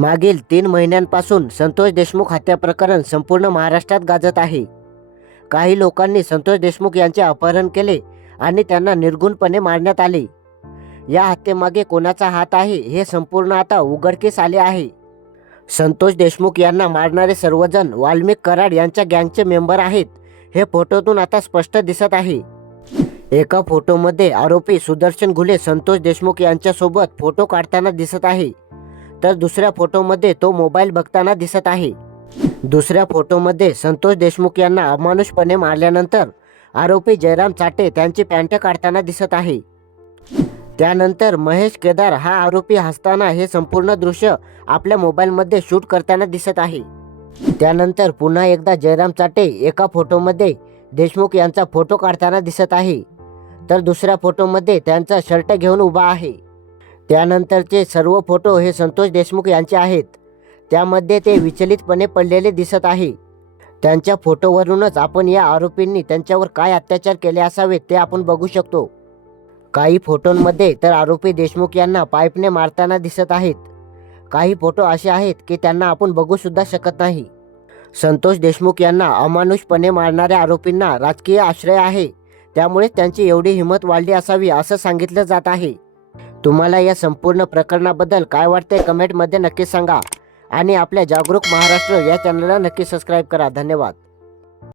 मागील तीन महिन्यांपासून संतोष देशमुख हत्या प्रकरण संपूर्ण महाराष्ट्रात गाजत आहे. काही लोकांनी संतोष देशमुख यांचे अपहरण केले आणि त्यांना निर्गुणपणे मारण्यात आले. या हत्येमागे कोणाचा हात आहे हे संपूर्ण आता उघडकीस आले आहे. संतोष देशमुख यांना मारणारे सर्वजण वाल्मिक कराड यांच्या गँगचे मेंबर आहेत हे फोटोतून आता स्पष्ट दिसत आहे. एका फोटोमध्ये आरोपी सुदर्शन घुले संतोष देशमुख यांच्यासोबत फोटो काढताना दिसत आहे. तर दुसऱ्या फोटोमध्ये तो मोबाईल बघताना दिसत आहे. दुसऱ्या फोटोमध्ये संतोष देशमुख यांना अमानुषपणे मारल्यानंतर आरोपी जयराम चाटे त्यांची पॅन्ट काढताना दिसत आहे. त्यानंतर महेश केदार हा आरोपी हसताना हे संपूर्ण दृश्य आपल्या मोबाईलमध्ये शूट करताना दिसत आहे. त्यानंतर पुन्हा एकदा जयराम चाटे एका फोटोमध्ये देशमुख यांचा फोटो काढताना दिसत आहे. तर दुसऱ्या फोटोमध्ये त्यांचा शर्ट घेऊन उभा आहे. त्यानंतरचे सर्व फोटो हे संतोष देशमुख यांचे आहेत. त्यामध्ये ते विचलितपणे पडलेले दिसत आहे. त्यांच्या फोटोवरूनच आपण या आरोपींनी त्यांच्यावर काय अत्याचार केले असावेत ते आपण बघू शकतो. काही फोटोंमध्ये तर आरोपी देशमुख यांना पाईपने मारताना दिसत आहेत. काही फोटो असे आहेत की त्यांना आपण बघूसुद्धा शकत नाही. संतोष देशमुख यांना अमानुषपणे मारणाऱ्या आरोपींना राजकीय आश्रय आहे. त्यामुळे त्यांची एवढी हिंमत वाढली असावी असं सांगितलं जात आहे. तुम्हाला या संपूर्ण प्रकरणाबद्दल काय वाटते कमेंटमध्ये नक्की सांगा. आणि आपल्या जागरूक महाराष्ट्र या चॅनलला नक्की सबस्क्राईब करा. धन्यवाद.